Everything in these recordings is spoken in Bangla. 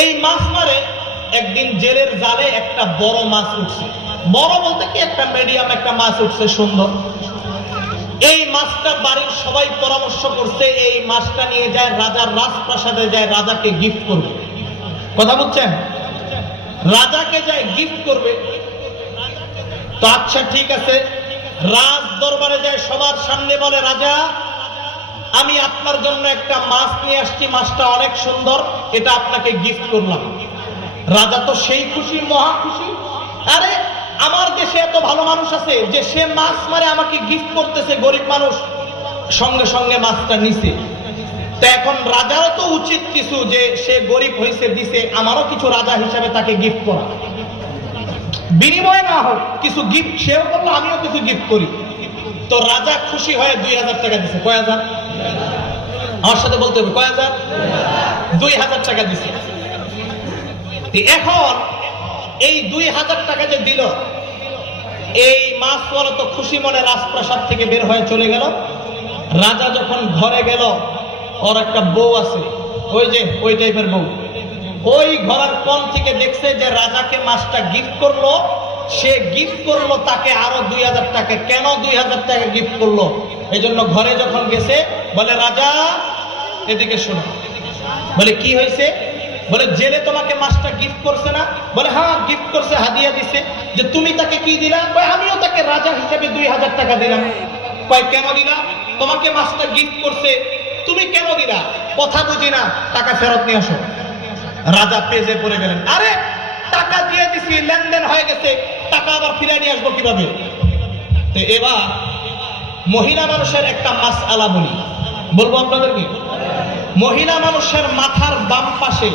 এই মাছ মারে একদিন জেলের জালে একটা বড় মাছ উঠছে। বড় বলতে কি একটা মিডিয়াম একটা মাছ উঠছে, সুন্দর। এই মাছটা বাড়ির সবাই পরামর্শ করছে এই মাছটা নিয়ে যায় রাজার রাজপ্রাসাদে, যায় রাজাকে গিফট করবে। কথা বুঝছেন? রাজাকে যায় গিফট করবে। তো আচ্ছা ঠিক আছে, রাজ দরবারে যায়, সবার সামনে বলে, রাজা আমি আপনার জন্য একটা মাছ নিয়ে আসছি, মাছটা অনেক সুন্দর, এটা আপনাকে গিফট করলাম। রাজা তো সেই খুশি, মহা খুশি। আরে আমার দেশে এত ভালো মানুষ আছে যে সে মাছ মারে আমাকে গিফট করতেছে, গরিব মানুষ। সঙ্গে সঙ্গে মাছটা নিছে। তো এখন রাজারও তো উচিত কিছু, যে সে গরিব হয়েছে দিছে, আমারও কিছু রাজা হিসাবে তাকে গিফট করা। বিনিময় না হোক, কিছু গিফট সেও করলো, আমিও কিছু গিফট করি। তো রাজা খুশি হয়ে 2000 টাকা দিছে। কয় হাজার? আমার সাথে বলতে হবে, কয় হাজার? 2000 টাকা দিছে। এখন এই 2000 টাকা যে দিল, এই মাছওয়ালা তো খুশি মনে রাজপ্রাসাদ থেকে বের হয়ে চলে গেল। রাজা যখন ঘরে গেল, ওর একটা বউ আছে, ওই যে ওই টাইপের বউ, ওই ঘরের কোণ থেকে দেখছে যে রাজাকে মাছটা গিফট করলো, সে গিফট করলো তাকে আরো 2000 টাকা। কেন 2000 টাকা গিফট করলো? এই জন্য ঘরে যখন গেছে বলে, রাজা এদিকে শোনো। বলে কি হয়েছে? বলে জেলে তোমাকে মাছটা গিফট করছে না? বলে হ্যাঁ গিফট করছে, হাদিয়া দিছে। যে তুমি তাকে কি দিলা? কয় আমিও তাকে রাজা হিসেবে 2000 টাকা দিলাম। কয় কেন দিলা? তোমাকে মাছটা গিফট করছে, তুমি কেন দিলা? কথা বুঝি না, টাকা ফেরত নিয়ে আসো। রাজা পেজে পড়ে গেলেন, আরে টাকা দিয়ে দিছি, লেনদেন হয়ে গেছে, টাকা আবার ফিরে নিয়ে আসবো কিভাবে? তো এবার মহিলা মানুষের একটা মাসআলা বলবো আপনাদেরকে। মহিলা মানুষের মাথার বাম পাশে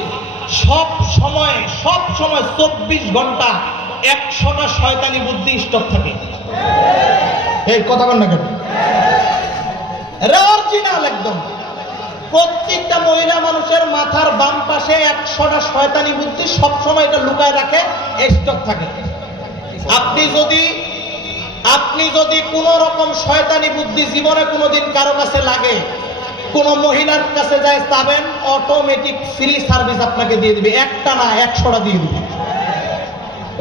সব সময় 24 ঘন্টা 100টা শয়তানি বুদ্ধি স্টক থাকে। এই কথা বল না কেন? অরিজিনাল একদম। প্রত্যেকটা মহিলা মানুষের মাথার বাম পাশে 100টা শয়তানি বুদ্ধি সব সময় এটা লুকায় রাখে, স্টক থাকে। আপনি যদি কোন রকম শয়তানি বুদ্ধি জীবনে কোনোদিন কারো কাছে লাগে, কোন মহিলার কাছে যায় চাবেন, অটোমেটিক ফ্রি সার্ভিস আপনাকে দিয়ে দিবে। একটা না, 100টা দিয়ে দিবে।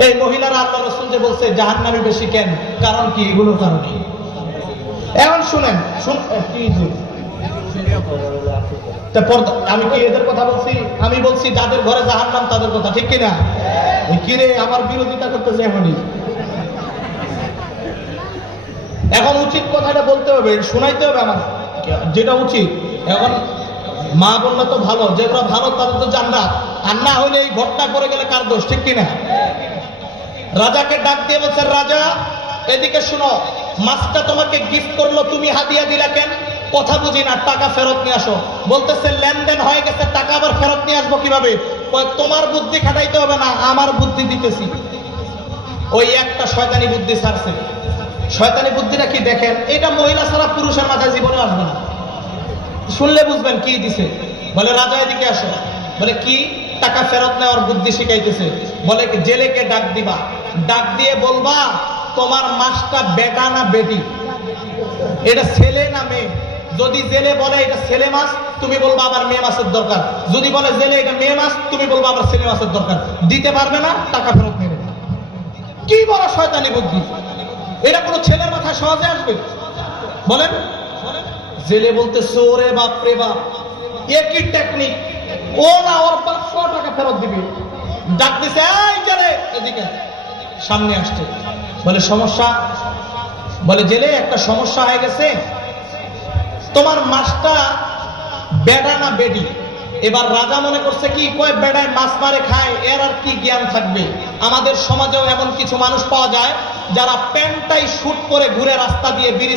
এই মহিলারা আল্লাহ রাসূল যে বলছে জাহান্নামী বেশি কেন, কারণ কি? এগুলোর কারণে। এখন শুনেন, আমি কি এদের কথা বলছি? আমি বলছি যাদের ঘরে জাহান্নাম তাদের কথা, ঠিক কিনা? কিরে আমার বিরোধিতা করতেছে এখনই। এখন উচিত কথাটা বলতে হবে, শোনাইতে হবে আমার যেটা উচিত। এখন মা বললে তো ভালো, যেগুলো ভালো তাদের তো জান্নাত, আর না হইলে এই ঘটনা করে গেলে কার দোষ, ঠিক কিনা? রাজাকে ডাক দিয়ে বলছে, রাজা এদিকে শুনো, মাছটা তোমাকে গিফট করলো, তুমি হাদিয়া দিলা কেন? কথা বুঝি না, টাকা ফেরত নিয়ে আসো। বলতেছে লেনদেন হয়ে গেছে, টাকা আবার ফেরত নিয়ে আসবো কিভাবে? তোমার বুদ্ধি খাটাইতে হবে না, আমার বুদ্ধি দিতেছি। ওই একটা শয়তানি বুদ্ধি ছাড়ছে। শয়তানি বুদ্ধিটা কি দেখেন, এটা মহিলা ছাড়া পুরুষের মাথায় জীবনে আসবে না। শুনলে বুঝবেন কি দিছে। বলে রাজা এদিকে আসো। বলে কি? টাকা ফেরত নেওয়ার বুদ্ধি শিখাইতেছে। বলে জেলেকে ডাক দিবা, ডাক দিয়ে বলবা তোমার মাছটা বেটা না বেটি, এটা ছেলে না মেয়ে। যদি জেলে বলে এটা ছেলে মাছ, তুমি বলবা আমার মেয়ে মাছের দরকার। যদি বলে জেলে এটা মেয়ে মাছ, তুমি বলবা আমার ছেলে মাছের দরকার। দিতে পারবে না, টাকা ফেরত নেবে। কি বড় শয়তানি বুদ্ধি! এটা কোনো ছেলের মাথায় সহজে আসবে? বলেন। জেলে বলতেছে ওরে বাপ রে বাপ, একই টেকনিক। ও না, ওর 500 টাকা ফেরত দিবে। ডাক দিছে, এই জেলে এদিকে। সামনে আসছে। বলে সমস্যা? বলে জেলে একটা সমস্যা হয়ে গেছে, তোমার মাছটা বেটা না বেটি? এবার রাজা মনে করছে কি, কয় বেড়ায় মাছ মারে খায়, এর আর কি জ্ঞান থাকবে? আমাদের সমাজেও এমন কিছু মানুষ পাওয়া যায় যারা প্যান্টাই শুট করে ঘুরে রাস্তা দিয়ে বিড়ি